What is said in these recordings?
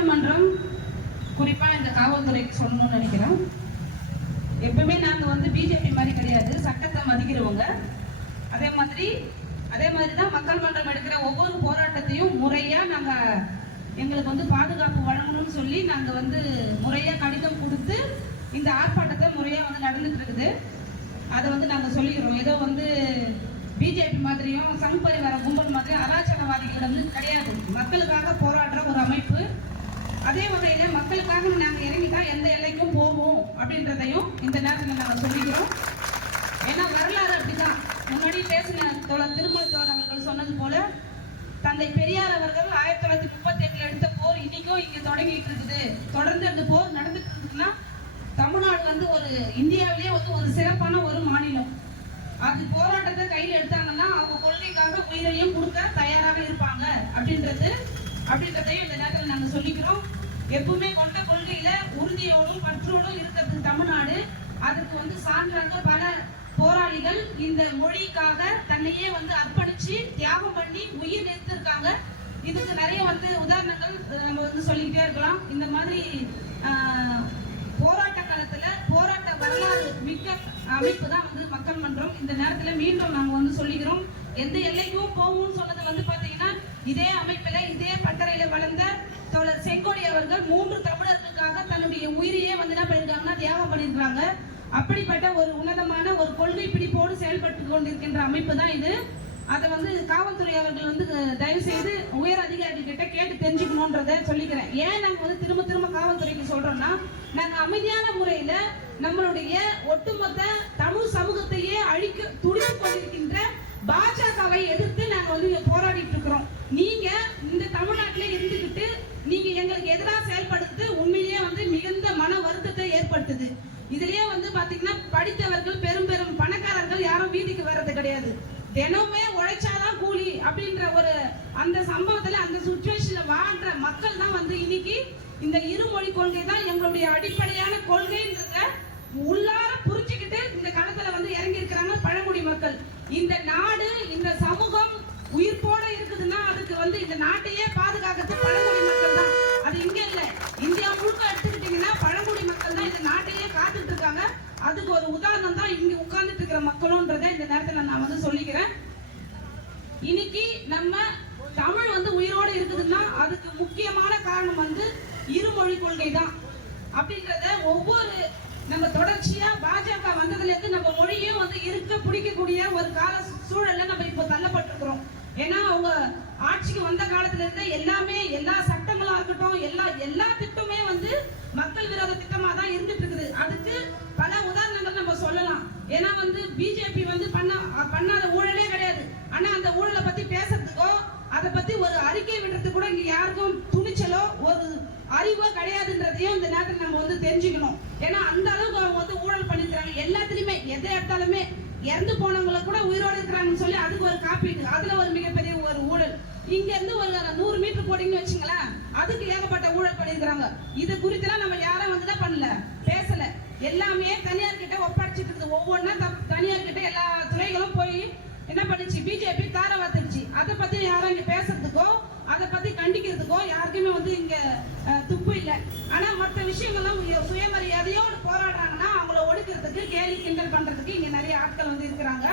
நீதிமன்றம் மன்றம் இந்த காவல்துறைக்கு சொல்லணும்னு நினைக்கிறேன் எப்பவுமே நாங்கள் வந்து பிஜேபி மாதிரி கிடையாது. சட்டத்தை மதிக்கிறவங்க. அதே மாதிரி அதே மாதிரி தான் மக்கள் மன்றம் எடுக்கிற ஒவ்வொரு போராட்டத்தையும் முறையாக நாங்கள் எங்களுக்கு வந்து பாதுகாப்பு வழங்கணும்னு சொல்லி நாங்கள் வந்து முறையாக கடிதம் கொடுத்து இந்த ஆர்ப்பாட்டத்தை முறையாக வந்து நடந்துட்டு இருக்குது. அதை வந்து நாங்கள் சொல்லிக்கிறோம். ஏதோ வந்து பிஜேபி மாதிரியும் சங் பரிவார கும்பல் மாதிரியும் அராஜகவாதிகள் வந்து கிடையாது. மக்களுக்காக போராடுற ஒரு அமைப்பு. அதே வகையில் மக்களுக்காக இறங்கி தான் எந்த எல்லைக்கும் போவோம் அப்படின்றதையும் இந்த நேரத்தில் நாங்கள் சொல்லிக்கிறோம். ஏன்னா வரலாறு அப்படிதான். முன்னாடி பேசின தோழர் திருமணத்தோர் அவர்கள் சொன்னது போல தந்தை பெரியார் அவர்கள் ஆயிரத்தி தொள்ளாயிரத்தி முப்பத்தி எட்டுல எடுத்த போர் இன்னைக்கும் இங்க தொடங்கிட்டு இருக்குது. தொடர்ந்து அந்த போர் நடந்துட்டு இருக்குதுன்னா தமிழ்நாடு வந்து ஒரு இந்தியாவிலேயே வந்து ஒரு சிறப்பான ஒரு மாநிலம். அது போராட்டத்தை கையில் எடுத்தாங்கன்னா அவங்க கொள்கைக்காக உயிரையும் கொடுக்க தயாராக இருப்பாங்க அப்படின்றது அப்படின்றதையும் இந்த நேரத்தில் நாங்கள் சொல்லிக்கிறோம். எப்பவுமே கொண்ட கொள்கையில உறுதியோடும் பற்றோடும் இருக்கிறது தமிழ்நாடு. அதுக்கு வந்து சான்றாக பல போராளிகள் இந்த மொழிக்காக தன்னையே வந்து அர்ப்பணிச்சு தியாகம் பண்ணி உயிர் நிறுத்திருக்காங்க. இதுக்கு நிறைய வந்து உதாரணங்கள் நம்ம வந்து சொல்லிக்கிட்டே இருக்கலாம். இந்த மாதிரி போராட்ட காலத்துல போராட்ட வரலாறு மிக்க அமைப்பு தான் வந்து மக்கள் மன்றம். இந்த நேரத்துல மீண்டும் நாங்க வந்து சொல்லிக்கிறோம். எந்த எல்லைக்கும் போகும்னு சொன்னது வந்து பாத்தீங்கன்னா இதே அமைப்புல இதே வளர்ந்த தோழர் செங்கோடி அவர்கள் மூன்று தமிழர்களுக்காக தன்னுடைய உயிரையே வந்து என்ன பண்ணிருக்காங்கன்னா தியாகம் பண்ணியிருக்கிறாங்க. அப்படிப்பட்ட ஒரு உன்னதமான ஒரு கொள்கை பிடிப்போடு செயல்பட்டு கொண்டிருக்கின்ற அமைப்பு தான் இது. அதை வந்து காவல்துறை அவர்கள் வந்து தயவு செய்து உயர் அதிகாரிகள் கிட்ட கேட்டு தெரிஞ்சுக்கணுன்றத சொல்லிக்கிறேன். ஏன் நாங்கள் வந்து திரும்ப திரும்ப காவல்துறைக்கு சொல்றோம்னா நாங்கள் அமைதியான முறையில நம்மளுடைய ஒட்டுமொத்த தமிழ் சமூகத்தையே அழிக்க துடித்து கொண்டிருக்கின்ற பாஜகவை எதிர்த்து நாங்க வந்து போராடிட்டு இருக்கிறோம். நீங்க இந்த தமிழ்நாட்டிலே இருந்துகிட்டு நீங்க எங்களுக்கு எதிராக செயல்படுத்து உண்மையிலேயே வந்து மிகுந்த மன வருத்தத்தை ஏற்படுத்துது. இதுலயே வந்து பாத்தீங்கன்னா படித்தவர்கள் பெரும் பெரும் பணக்காரர்கள் யாரும் வீதிக்கு வர்றது கிடையாது. தினமே உழைச்சாதான் கூலி அப்படின்ற ஒரு அந்த சம்பவத்துல அந்த சுச்சுவேஷன்ல வாழ்ற மக்கள் தான் வந்து இன்னைக்கு இந்த இருமொழி கொள்கை தான் எங்களுடைய அடிப்படையான கொள்கைன்றத உள்ளார புரி இந்த களத்துல வந்து இறங்கி இருக்கிறாங்க பழங்குடி மக்கள் இந்த நாடு இந்த சமூகம் உயிர்ப்போட இருக்குதுன்னா அதுக்கு வந்து இந்த நாட்டையே பாதுகாக்கிறது பழங்குடி மக்கள் தான் அது இங்க இல்ல இந்தியா முழுக்க எடுத்துக்கிட்டீங்கன்னா பழங்குடி மக்கள் தான் இந்த நாட்டையே காத்துட்டு இருக்காங்க அதுக்கு ஒரு உதாரணம் தான் இங்க உட்கார்ந்துட்டு இருக்கிற மக்களும்ன்றத இந்த நேரத்துல நான் வந்து சொல்லிக்கிறேன். இன்னைக்கு நம்ம தமிழ் வந்து உயிரோடு இருக்குதுன்னா அதுக்கு முக்கியமான காரணம் வந்து இருமொழி கொள்கை தான். அப்படின்றத ஒவ்வொரு நம்ம தொடர்ச்சியா பாஜக வந்ததுல இருந்து நம்ம மொழியும் வந்து இருக்க பிடிக்கக்கூடிய ஒரு கால சூழல்ல நம்ம இப்போ தள்ளப்பட்டிருக்கிறோம். ஏன்னா அவங்க ஆட்சிக்கு வந்த காலத்துல இருந்து எல்லாமே எல்லா சட்டங்களா இருக்கட்டும் எல்லா எல்லா திட்டமே வந்து மக்கள் விரோத அதை பத்தி ஒரு அறிக்கை விடுறதுக்கு கூட இங்க யாருக்கும் துணிச்சலோ ஒரு அறிவோ கிடையாதுன்றதையும் இந்த நேரத்தில் நம்ம வந்து தெரிஞ்சுக்கணும். ஏன்னா அந்த அளவுக்கு அவங்க வந்து ஊழல் பண்ணிருக்காங்க எல்லாத்துலயுமே எதை எடுத்தாலுமே இறந்து போனவங்களை கூட உயிரோடு இருக்கிறாங்கன்னு சொல்லி அதுக்கு ஒரு காப்பீடு. அதுல ஒரு மிகப்பெரிய ஒரு ஊழல். இங்க இருந்து ஒரு நூறு மீட்டர் போட்டீங்கன்னு வச்சுங்களேன் அதுக்கு ஏகப்பட்ட ஊழல் பண்ணிருக்கிறாங்க இது குறித்துலாம் நம்ம யாரும் வந்து என்ன பண்ணல. பேசல. எல்லாமே தனியார் கிட்ட ஒப்படைச்சிட்டு இருக்குது. ஒவ்வொன்றா தனியார் கிட்ட எல்லா துறைகளும் போய் என்ன பண்ணுச்சு? பிஜேபி தார அதை பத்தி யாரும் இங்க பேசுறதுக்கோ அதை பத்தி கண்டிக்கிறதுக்கோ யாருக்குமே வந்து இங்க துப்பு இல்லை. ஆனா மற்ற விஷயங்கள்லாம் சுயமரியாதையோடு போராடுறாங்கன்னா அவங்கள ஒடுக்கிறதுக்கு கேலி கிண்டல் பண்றதுக்கு இங்க நிறைய ஆட்கள் வந்து இருக்கிறாங்க.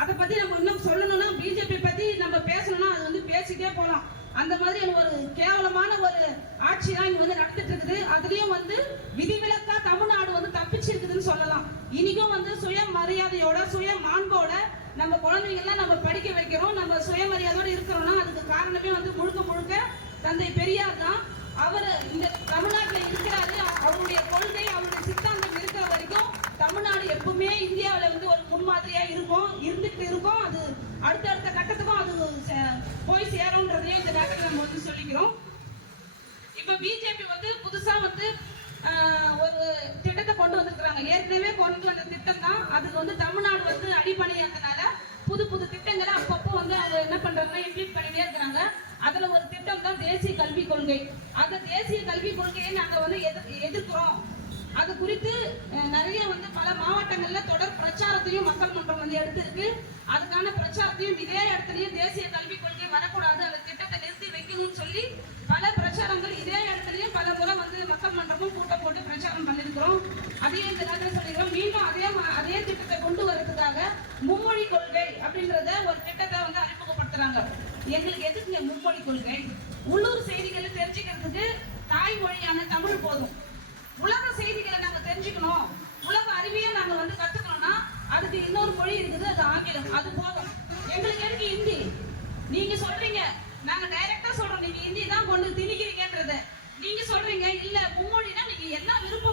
அதை பத்தி நம்ம இன்னும் சொல்லணும்னா பிஜேபி பத்தி நம்ம பேசணும்னா அது வந்து பேசிட்டே போகலாம் அந்த மாதிரி ஒரு கேவலமான ஒரு ஆட்சி தான் இங்க வந்து நடந்துட்டு இருக்குது அதுலயும் வந்து விதிவிலக்கா தமிழ்நாடு வந்து தப்பிச்சிருக்குதுன்னு சொல்லலாம். இனிக்கும் வந்து சுய மரியாதையோட சுய மாண்போட நம்ம குழந்தைங்கள்லாம் நம்ம படிக்க வைக்கிறோம் நம்ம சுயமரியாதோடு இருக்கிறோம்னா அதுக்கு காரணமே வந்து முழுக்க முழுக்க தந்தை பெரியார் தான். அவர் இந்த தமிழ்நாட்டில் இருக்கிறாரு. அவருடைய கொள்கை அவருடைய சித்தாந்தம் இருக்கிற வரைக்கும் தமிழ்நாடு எப்பவுமே இந்தியாவில் வந்து ஒரு முன்மாதிரியா இருக்கும் இருந்துட்டு இருக்கும். அது அடுத்தடுத்த கட்டத்துக்கும் அது போய் சேரும்ன்றதையும் இந்த நேரத்தில் நம்ம வந்து சொல்லிக்கிறோம். இப்ப பிஜேபி வந்து புதுசா வந்து ஒரு திட்டத்தை கொண்டு வந்திருக்கிறாங்க. ஏற்கனவே கொண்டு வந்த திட்டம் தான். அதுக்கு வந்து தமிழ்நாடு வந்து அடிப்படையானதுனால புது புது திட்டங்களை அப்பப்போ வந்து அவங்க என்ன பண்றாங்கன்னா இம்ப்ளிமெண்ட் பண்ணிட்டே இருக்கிறாங்க. அதுல ஒரு திட்டம் தான் தேசிய கல்விக் கொள்கை. அந்த தேசிய கல்விக் கொள்கையை நாங்க வந்து எதிர் எதிர்க்கிறோம். அது குறித்து நிறைய வந்து பல மாவட்டங்கள்ல தொடர் பிரச்சாரத்தையும் மக்கள் மன்றம் வந்து எடுத்திருக்கு. அதுக்கான பிரச்சாரத்தையும் இதே இடத்துலயும் தேசிய கல்வி கொள்கை வரக்கூடாது அந்த திட்டத்தை நிறுத்தி வைக்கணும்னு சொல்லி பல பிரச்சாரங்கள் இதே இடத்துலயும் தரப்பும் கூட்டம் போட்டு பிரச்சாரம் அதே அதையும் இந்த நேரத்தில் சொல்லிக்கிறோம் மீண்டும் அதே அதே திட்டத்தை கொண்டு வரதுக்காக மும்மொழி கொள்கை அப்படின்றத ஒரு திட்டத்தை வந்து அறிமுகப்படுத்துறாங்க. எங்களுக்கு எதுக்குங்க மும்மொழி கொள்கை? உள்ளூர் செய்திகளை தெரிஞ்சுக்கிறதுக்கு தாய்மொழியான தமிழ் போதும். உலக செய்திகளை நாங்க தெரிஞ்சுக்கணும். உலக அறிவியை நாங்க வந்து கத்துக்கணும்னா அதுக்கு இன்னொரு மொழி இருக்குது அது ஆங்கிலம். அது போதும். எங்களுக்கு எதுக்கு ஹிந்தி? நீங்க சொல்றீங்க. நாங்க டைரக்டா சொல்றோம். நீங்க ஹிந்தி தான் கொண்டு திணிக்கிறீங்கன்றத. நீங்க சொல்றீங்க இல்ல மும்மொழினா நீங்க என்ன விரும்ப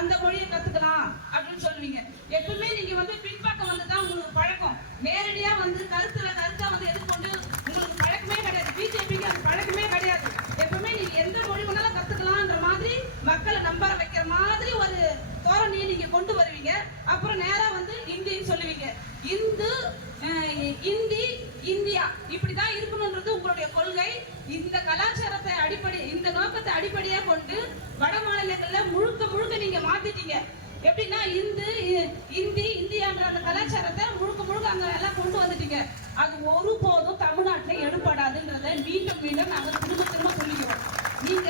அந்த மொழியை கத்துக்கலாம் அப்படின்னு சொல்லுவீங்க எப்பவுமே நீங்க வந்து பின்பக்கம் வந்து தான் உங்களுக்கு பழக்கம் நேரடியா வந்து கருத்துல கருத்தா வந்து எதிர்கொண்டு உங்களுக்கு பழக்கமே கிடையாது பிஜேபிக்கு அது பழக்கமே கிடையாது எப்பவுமே நீங்க எந்த மொழி வேணாலும் கத்துக்கலாம்ன்ற மாதிரி மக்களை நம்பர வைக்கிற மாதிரி ஒரு தோரணையை நீங்க கொண்டு வருவீங்க அப்புறம் நேரா வந்து இந்தின்னு சொல்லுவீங்க. இந்து இந்தி இந்தியா. இப்படிதான் இருக்கணும்ன்றது உங்களுடைய கொள்கை. இந்த கலாச்சாரத்தை அடிப்படை இந்த நோக்கத்தை அடிப்படையா கொண்டு வட மாநிலங்கள்ல முழுக்க முழுக்க நீங்க மாத்திட்டீங்க. எப்படின்னா இந்து இந்தி இந்தியான்ற அந்த கலாச்சாரத்தை முழுக்க முழுக்க அங்க எல்லாம் கொண்டு வந்துட்டீங்க. அது ஒரு தமிழ்நாட்டுல எடுபடாதுன்றத மீண்டும் மீண்டும் நாங்க திரும்ப திரும்ப சொல்லிக்கிறோம் நீங்க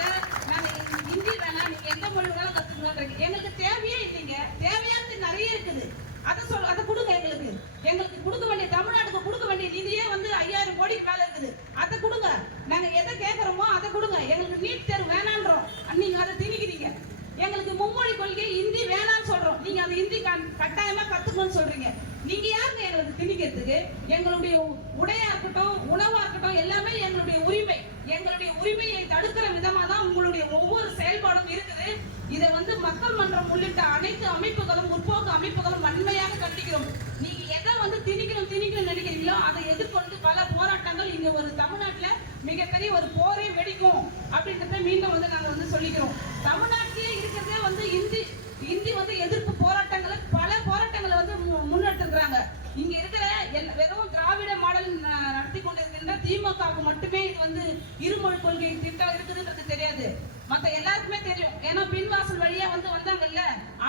நாங்க இந்த ஹிந்தி வேணாம் நீங்க எந்த மொழி வேணாலும் கத்துக்கணும்ன்றீங்க எங்களுக்கு தேவையே இல்லைங்க தேவையானது நிறைய இருக்குது அதை சொல் அதை கொடுங்க எங்களுக்கு எங்களுக்கு கொடுக்க வேண்டிய தமிழ்நாட்டுக்கு கொடுக்க வேண்டிய நிதியே வந்து ஐயாயிரம் கோடிக்கு மேல இருக்குது அதை கொடுங்க நாங்க எதை கேட்கறோமோ அதை கொடுங்க எங்களுக்கு நீட் தேர்வு வேணான்றோம் நீங்க அதை திணிக்கிறீங்க எங்களுக்கு மும்மொழி கொள்கை ஹிந்தி வேணாம்னு சொல்றோம் ஹிந்தி கண்- கட்டாயமா கத்துக்கணும்னு சொல்றீங்க. நீங்க யாருங்க எங்களுக்கு திணிக்கிறதுக்கு? எங்களுடைய உடையா இருக்கட்டும் உணவா இருக்கட்டும் எல்லாமே எங்களுடைய உரிமை. எங்களுடைய உரிமையை தடுக்கிற விதமா தான் உங்களுடைய ஒவ்வொரு செயல்பாடும் இருக்குது. இதை வந்து மக்கள் மன்றம் உள்ளிட்ட அனைத்து அமைப்புகளும் முற்போக்கு அமைப்புகளும் வன்மையாக கண்டிக்கிறோம். நீங்க எதை வந்து திணிக்கணும் திணிக்கணும் நினைக்கிறீங்களோ அதை எதிர்கொண்டு பல போராட்டங்கள் இங்க ஒரு தமிழ்நாட்டுல மிகப்பெரிய ஒரு போரே வெடிக்கும் அப்படின்றத மீண்டும் வந்து நாங்க வந்து சொல்லிக்கிறோம். தமிழ்நாட்டு இருக்கிறதே வந்து இந்தி இந்தி வந்து எதிர்ப்பு போராட்டங்களை பல போராட்டங்களை வந்து மு- முன்னெடுத்துக்கிறாங்க இங்க இருக்கிற எல்லா- வெறும் திராவிட மாடல் ந- நடத்தி கொண்டிருக்கின்ற திமுகவுக்கு மட்டுமே இது வந்து இருமொழி திட்டம் இருக்குதுன்றது தெரியாது. மத்த எல்லாருக்குமே தெரியும். ஏன்னா பின்வாசல் வழியா வந்து வந்தாங்கல்ல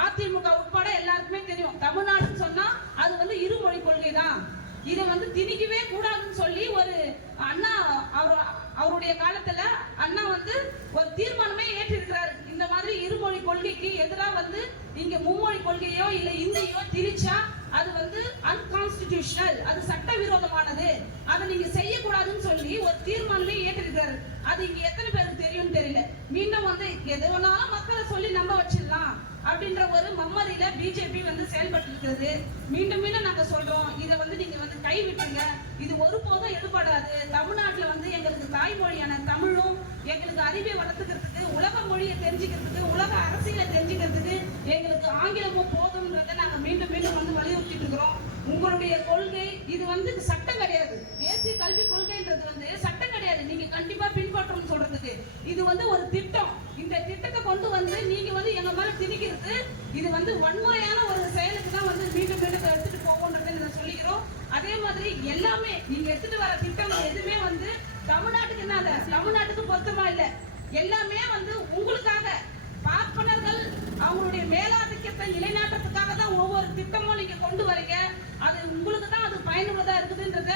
அதிமுக உட்பட எல்லாருக்குமே தெரியும். தமிழ்நாடுன்னு சொன்னா அது வந்து இருமொழி கொள்கை தான் இதை வந்து திணிக்கவே கூடாதுன்னு சொல்லி ஒரு அண்ணா அவர் அவருடைய காலத்துல அண்ணா வந்து ஒரு தீர்மானமே ஏற்றிருக்கிறாரு. இந்த மாதிரி இருமொழி கொள்கைக்கு எதிராக வந்து இங்க மும்மொழி கொள்கையோ இல்ல இந்தியோ திரிச்சா அது வந்து அன்கான்ஸ்டிடியூஷனல் அது சட்டவிரோதமானது. அதை நீங்க செய்யக்கூடாதுன்னு சொல்லி ஒரு தீர்மானமே ஏற்றிருக்கிறாரு. அது இங்க எத்தனை பேருக்கு தெரியும்னு தெரியல. மீண்டும் வந்து எது ஒன்னாலும் மக்களை சொல்லி நம்ப வச்சிடலாம் அப்படின்ற ஒரு மம்மதியில பிஜேபி வந்து செயல்பட்டு இருக்கிறது மீண்டும் மீண்டும் நாங்க சொல்றோம் இதை வந்து நீங்க வந்து கைவிட்டுங்க இது ஒருபோதும் எடுபடாது. தமிழ்நாட்டுல வந்து எங்களுக்கு தாய்மொழியான தமிழும் எங்களுக்கு அறிவை வளர்த்துக்கிறதுக்கு உலக மொழியை தெரிஞ்சுக்கிறதுக்கு உலக அரசியலை தெரிஞ்சுக்கிறதுக்கு எங்களுக்கு ஆங்கிலமும் போதும்ன்றதை நாங்க மீண்டும் மீண்டும் வந்து வலியுறுத்திட்டு இருக்கிறோம். உங்களுடைய கொள்கை இது வந்து சட்டம் கிடையாது. தேசிய கல்வி கொள்கைன்றது வந்து சட்டம் கிடையாது நீங்க கண்டிப்பா பின்பற்றணும்னு சொல்றதுக்கு இது வந்து ஒரு திட்டம். இந்த திட்டத்தை கொண்டு வந்து நீங்க வந்து எங்க மேல திணிக்கிறது இது வந்து வன்முறையான ஒரு செயலுக்கு தான் வந்து மீண்டும் மீண்டும் எடுத்துட்டு போகும்ன்றது நான் சொல்லிக்கிறோம். அதே மாதிரி எல்லாமே நீங்க எடுத்துட்டு வர திட்டங்கள் எதுவுமே வந்து தமிழ்நாட்டுக்கு என்ன இல்ல தமிழ்நாட்டுக்கு பொருத்தமா இல்ல. எல்லாமே வந்து உங்களுக்காக. பார்ப்பனர்கள் அவங்களுடைய மேலாதிக்கத்தை நிலைநாட்டுறதுக்காக தான் ஒவ்வொரு திட்டமும் நீங்க கொண்டு வரீங்க. அது உங்களுக்கு தான் அது பயனுள்ளதா இருக்குதுன்றத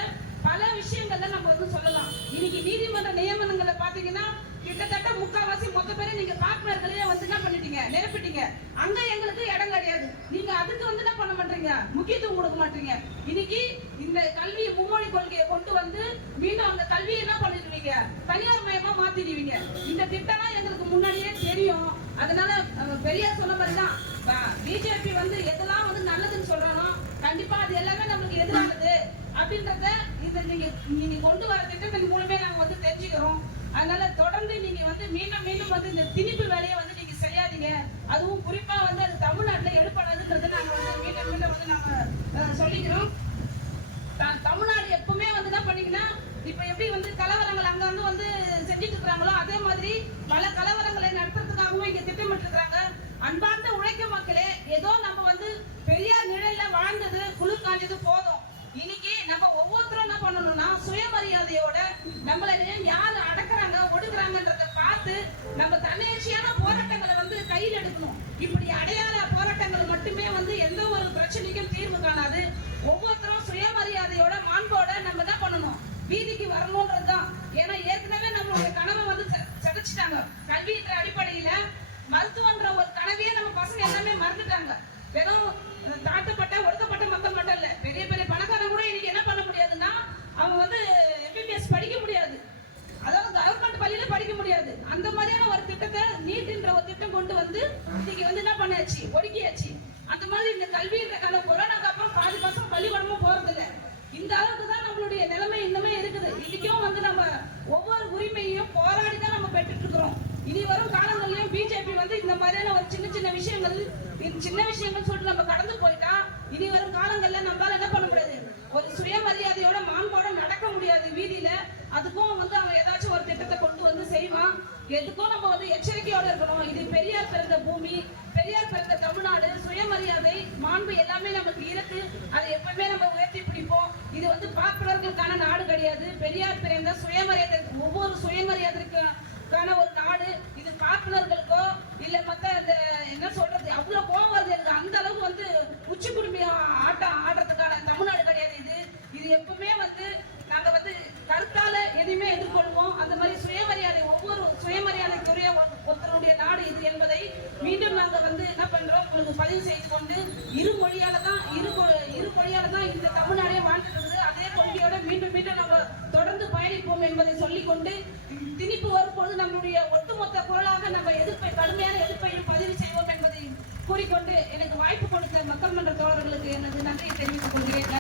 பல விஷயங்கள்ல நம்ம வந்து சொல்லலாம். இன்னைக்கு நீதிமன்ற நியமனங்களை பாத்தீங்கன்னா கிட்டத்தட்ட முக்காவாசி மொத்த பேரை நீங்க பார்ட்னர்களே வந்து என்ன பண்ணிட்டீங்க? நிரப்பிட்டீங்க. அங்க எங்களுக்கு இடம் கிடையாது. நீங்க அதுக்கு வந்து என்ன பண்ண மாட்டீங்க? முக்கியத்துவம் கொடுக்க மாட்டீங்க. இன்னைக்கு இந்த கல்வி மும்மொழி கொள்கையை கொண்டு வந்து மீண்டும் அந்த கல்வியை என்ன பண்ணிடுவீங்க? தனியார் மயமா மாத்திடுவீங்க. இந்த திட்டம்லாம் எங்களுக்கு முன்னாடியே தெரியும். அதனால பெரியார் சொன்ன மாதிரி தான். பிஜேபி வந்து எதெல்லாம் வந்து நல்லதுன்னு சொல்றானோ கண்டிப்பா அது எல்லாமே நமக்கு எதிரானது. அப்படின்றத இந்த நீங்க நீங்க கொண்டு வர திட்டத்தின் மூலமே நாங்க வந்து தெரிஞ்சுக்கிறோம். அதனால தொடர்ந்து நீங்க வந்து மீண்டும் மீண்டும் வந்து இந்த திணிப்பு வேலையை வந்து நீங்க செய்யாதீங்க. அதுவும் குறிப்பா வந்து அது தமிழ்நாட்டுல எடுப்படாதுன்றது நாங்க வந்து மீண்டும் மீண்டும் வந்து நாங்க சொல்லிக்கிறோம். தமிழ்நாடு எப்பவுமே வந்து என்ன பண்ணீங்கன்னா இப்ப எப்படி வந்து கலவரங்கள் அங்க வந்து வந்து செஞ்சுட்டு இருக்கிறாங்களோ அதே மாதிரி பல கலவரங்களை நடத்துறதுக்காகவும் இங்க திட்டமிட்டு இருக்கிறாங்க அன்பார்ந்த உழைக்கும் மக்களே ஏதோ நம்ம வந்து பெரியார் நிழல்ல வாழ்ந்தது குளிர் காஞ்சது போதும். இன்னைக்கு நம்ம ஒவ்வொருத்தரும் என்ன பண்ணணும்னா சுயமரியாதையோட நம்மள போராட்டங்கள் மட்டுமே வந்து எந்த ஒரு பிரச்சனைக்கும் தீர்வு காணாது. ஒவ்வொருத்தரும் சுயமரியாதையோட மாண்போட நம்ம தான் பண்ணணும்? வீதிக்கு வரணும்ன்றதுதான். ஏன்னா ஏற்கனவே நம்மளுடைய கனவை வந்து சதைச்சிட்டாங்க சிதைச்சிட்டாங்க. கல்வின்ற அடிப்படையில மருத்துவன்ற ஒரு கனவையே நம்ம பசங்க எல்லாமே மறந்துட்டாங்க. வெறும் தாழ்த்தப்பட்ட ஒடுக்கப்பட்ட மக்கள் மட்டும் இல்ல பெரிய பெரிய பணக்காரங்க கூட இன்னைக்கு என்ன பண்ண முடியாதுன்னா அவங்க வந்து எம்பிபிஎஸ் படிக்க முடியாது அதாவது கவர்மெண்ட் பள்ளியில படிக்க முடியாது அந்த மாதிரியான ஒரு திட்டத்தை நீட்டுன்ற ஒரு திட்டம் கொண்டு வந்து இன்னைக்கு வந்து என்ன பண்ணாச்சு ஒடுக்கியாச்சு. அந்த மாதிரி இந்த கல்வின்ற கால கொரோனாக்கு அப்புறம் பாதி மாசம் பள்ளிக்கூடமும் போறது இல்லை இந்த அளவுக்கு தான் நம்மளுடைய நிலைமை இன்னுமே இருக்குது. இன்னைக்கும் வந்து நம்ம ஒவ்வொரு உரிமையும் போராடி தான் நம்ம பெற்றுட்டு இருக்கிறோம். இனி வரும் காலங்கள்லயும் பிஜேபி வந்து இந்த மாதிரியான ஒரு சின்ன சின்ன விஷயங்கள் சின்ன விஷயங்கள் சொல்லிட்டு நம்ம கடந்து போயிட்டா இனி வரும் காலங்கள்ல நம்மளால என்ன பண்ண முடியாது? ஒரு சுயமரியாதையோட மாண்போட நடக்க முடியாது வீதியில. அதுக்கும் வந்து அவன் ஏதாச்சும் ஒரு திட்டத்தை கொண்டு வந்து செய்வான். எதுக்கும் நம்ம வந்து எச்சரிக்கையோட இருக்கணும். இது பெரியார் பிறந்த பூமி பெரியார் பிறந்த தமிழ்நாடு சுயமரியாதை மாண்பு எல்லாமே நமக்கு இருக்கு. அதை எப்பவுமே நம்ம உயர்த்தி பிடிப்போம். இது வந்து பார்ப்பனர்களுக்கான நாடு கிடையாது. பெரியார் பிறந்த சுயமரியாதை ஒவ்வொரு சுயமரியாதைக்கான ஒரு நாடு. இது பார்ப்பனர்களுக்கோ இல்ல மத்த இந்த என்ன சொல்றது அவ்வளவு கோவம் வருது எனக்கு அந்த அளவுக்கு வந்து உச்சி குடும்பி ஆட்டம் ஆடுறதுக்கான தமிழ்நாடு கிடையாது இது இது எப்பவுமே வந்து நாங்க வந்து கருத்தால எதையுமே எதிர்கொள்வோம் அந்த மாதிரி சுயமரியாதை ஒவ்வொரு சுயமரியாதைக்குரிய ஒரு- ஒருத்தருடைய நாடு இது என்பதை மீண்டும் நாங்க வந்து என்ன பண்றோம். உங்களுக்கு பதிவு செய்து கொண்டு இரு மொழியால தான் இரு கொ- இரு மொழியால தான் இந்த தமிழ்நாடே வாழ்ந்துட்டு இருக்குது. அதே கொள்கையோட மீண்டும் மீண்டும் நம்ம தொடர்ந்து பயணிப்போம் என்பதை சொல்லிக்கொண்டு திணிப்பு வரும்போது நம்மளுடைய ஒட்டுமொத்த குரலாக நம்ம எதிர்ப்பை கடுமையான எதிர்ப்பையும் பதிவு செய்வோம் என்பதை கூறிக்கொண்டு எனக்கு வாய்ப்பு கொடுத்த மக்கள் மன்ற தோழர்களுக்கு எனது நன்றியை தெரிவித்துக்